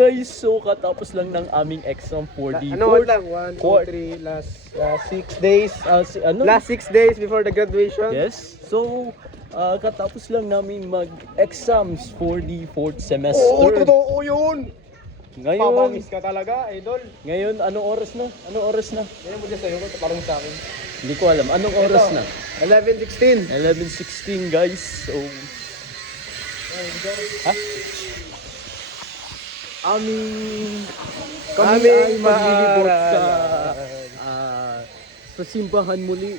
Guys, so katapos lang ng aming exam for the Ano lang? 1, 2, 3, last 6 days. Last 6 days before the graduation. Yes. So, katapos lang namin mag-exams for the 4th semester. Oo, totoo yun. Ngayon, Papamis ka talaga, idol. ngayon, anong oras na? Anong oras na? Yan mo dyan sa'yo, parang sa akin. Hindi ko alam. Anong oras na? 11:16. 11:16 guys. So, ha? Kami ay maglilibot sa simbahan muli.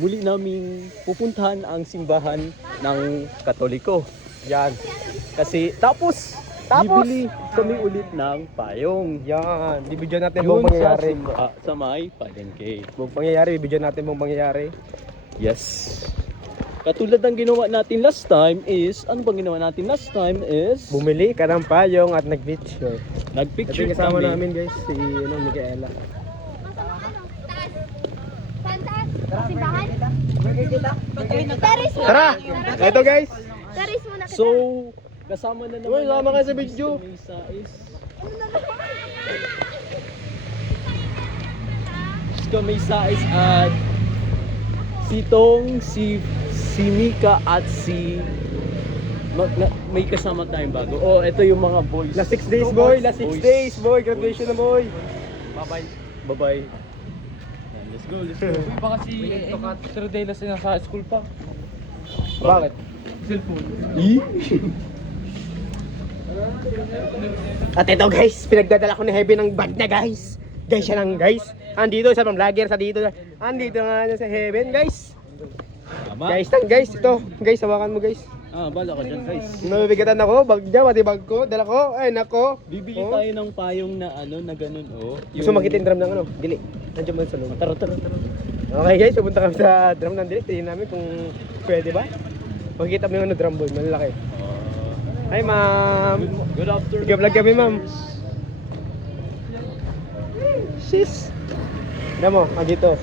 Muli naming pupuntahan ang simbahan ng Katoliko. Yan. Kasi tapos bibili kami ulit ng payong. Yan. Bibigyan natin Yun buong pangyayari. sa may palengke. Buong pangyayari, bibigyan natin buong pangyayari. Yes. Katulad ng ginawa natin last time is, ano bang ginawa natin last time is, Bumili ka ng payong at nag-picture. nagpicture Ito yung kasama kami. namin guys, si Micaela. Taris mo. Tara! Ito guys! Taris mo na kita. So, kasama na naman Uy, sama ka sa si video. Misa is Kamay-sais at si Tong, si Mika at si may kasama tayong bago. Oh, ito yung mga boys. Last 6 days boy, last 6 Boys. days boy, graduation na boy. Bye-bye. Bye-bye. Yan, let's go, let's go. Baka si Sir Delas na sa school pa. Bakit? Cellphone. At ito guys, pinagdadala ko ni Heavy ng bag na guys. Guys, siya lang guys. Andito, isa pang vlogger sa dito. Andito nga sa Heaven guys. Tama. Guys, guys, ito. Guys, hawakan mo guys. Bala ka dyan guys. Nabibigatan ako, bag niya, pati bag ko. Dala ko, ay nako. Bibili Oh. tayo ng payong na ano, na ganun oh. Gusto makita yung drum ng ano? Dili. Nandiyan mo sa loob. Tara, tara, tara. Okay guys, pupunta kami sa drum ng Dili. Tingnan namin kung pwede ba. Makikita mo yung ano, drum boy, malalaki. Hi ma'am. Good afternoon. Nag-vlog kami ma'am. Sis. Tignan mo, dito.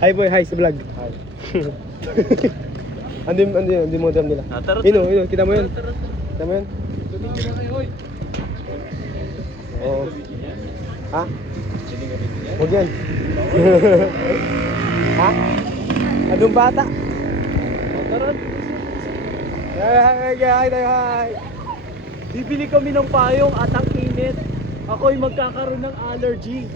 Hi boy, hi sa vlog. Hi. Andi mo drum nila. Tara, Ino, kita mo yun. Kita mo yun. Oo. Ha? Huwag yan. Ha? Anong bata? Tara. Hi tayo, hi. Bibili kami ng payong at ang init. Ako'y magkakaroon ng allergy.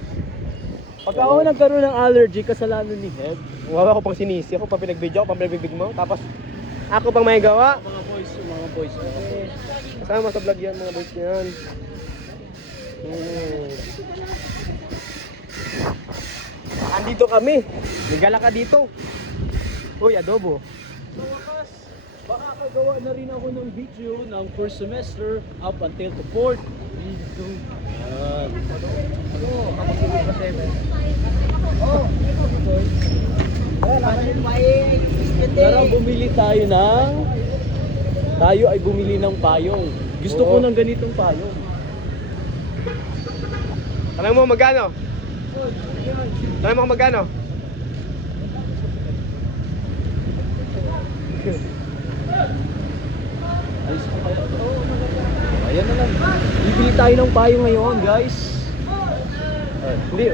Pag ako nagkaroon ng allergy, kasalanan ni Head. Wawa ko pang sinisi, ako pang pinagbidyo, ako pang pinagbibig mo. Tapos ako pang may gawa. Mga boys, mga boys. Kasama sa vlog yan, mga boys yan. Andito kami. May gala ka dito. Uy, adobo. Sa wakas, makakagawa na rin ako ng video ng first semester up until the fourth. Tara, bumili tayo ng... Tayo ay bumili ng payong. Gusto ko ng ganitong payong. Tanong mo magkano? Tanong mo magkano? Alis ko kaya ito. Ayan na lang. Bibili tayo ng payong ngayon, guys. Hindi,